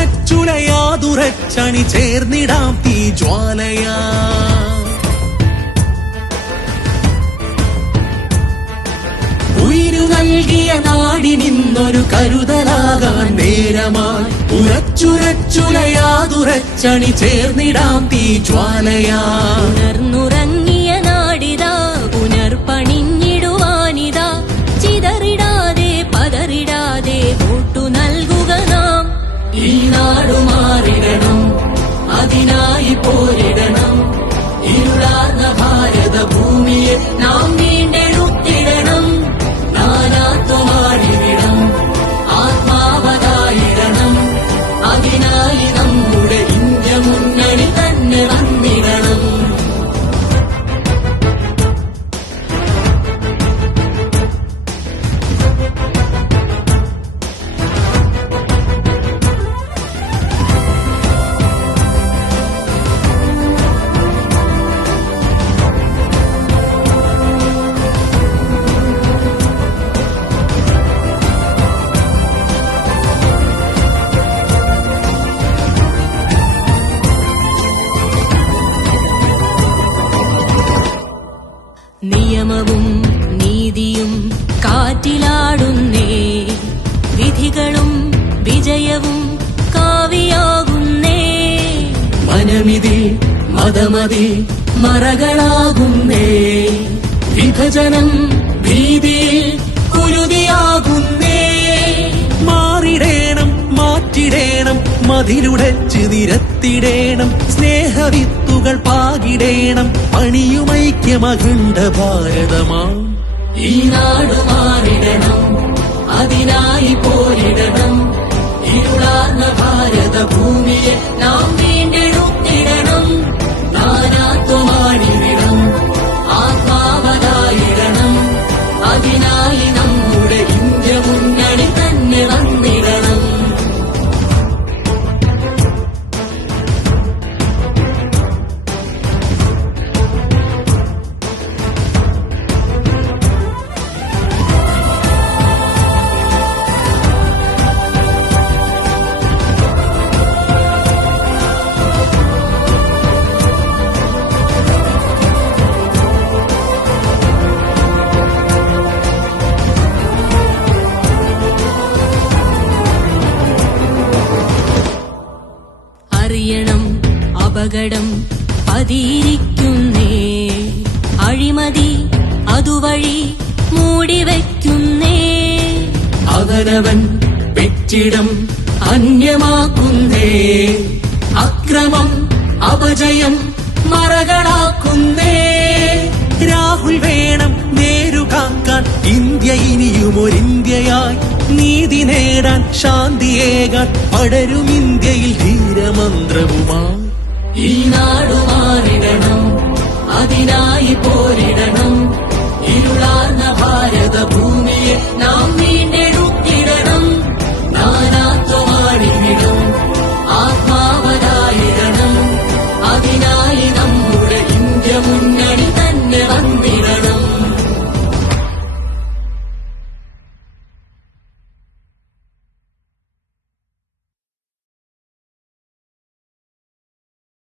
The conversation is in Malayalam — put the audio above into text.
ഉറച്ചുരച്ചുലയാതുറച്ചണി ചേർന്നിടാം തീജ്വാലയാ. ഉയിരു നൽകിയ നാടിനിന്നൊരു കരുതലാകാൻ നേരമായി. ഉറച്ചുരച്ചുലയാതുറച്ചണി ചേർന്നിടാം തീജ്വാലയാ. ഉണർന്നുറങ്ങിയ നാടിതാ പുനർപണിഞ്ഞിടുവാനിതാ. ചിതറിടാതെ പതറിടാതെ വോട്ടു നൽകുക നാം. ഈ നാടു മാറിടണം, അതിനായി പോരിടണം. ഇരുളാർന്ന ഭാരത ഭൂമിയെ നാം വീണ്ടെടുത്തിടണം. നാനാത്വമാടിവിടം ആത്മാവതായിടണം. അതിനായി നമ്മുടെ ഇന്ത്യ മുന്നണി തന്നെ വന്നിടണം. നിയമവും നീതിയും കാറ്റിലാടുന്നേ. വിധികളും വിജയവും കാവിയാകുന്നേ. മനമിതിൽ മതമതിൽ മറകളാകുന്നേ. വിഭജനം ഭീതിയിൽ കുരുതിയാകുന്നേ. മാറിടേണം, മാറ്റിടേണം, മതിലുടച്ച് നിരത്തിടേണം. സ്നേഹവിത്തുകൾ പാകിടേണം, പണിയുമൈക്യമഖണ്ഡ ഭാരതമാ. ഈ നാടു മാറിടണം, അതിനായി പോരിടണം. ഇരുളാർന്ന ഭാരത ഭൂമിയെ നാം വീണ്ടെടുത്തിടണം. നാനാത്വമാടിവിടം ആത്മാവതായിടണം. അതിനായി നമ്മുടെ ഇന്ത്യ മുന്നണി തന്നെ വന്നിടണം. അറിയണം അപകടം പതിയിരിക്കുന്നേ. അഴിമതി അതുവഴി മൂടിവെക്കുന്നേ. അവനവൻ പെറ്റിടം അന്യമാക്കുന്നേ. അക്രമം അപജയം മറകളാക്കുന്നേ. രാഹുൽ വേണം നേരുകാക്കാൻ ഇന്ത്യ ഇനിയും ഒരിന്ത്യയായി. നീതി നേടാൻ ശാന്തിയേകാൻ പടരും ഇന്ത്യയിൽ ധീരമന്ത്രവുമായി. ഈ നാടു മാറിടണം, അതിനായി പോരിടണം.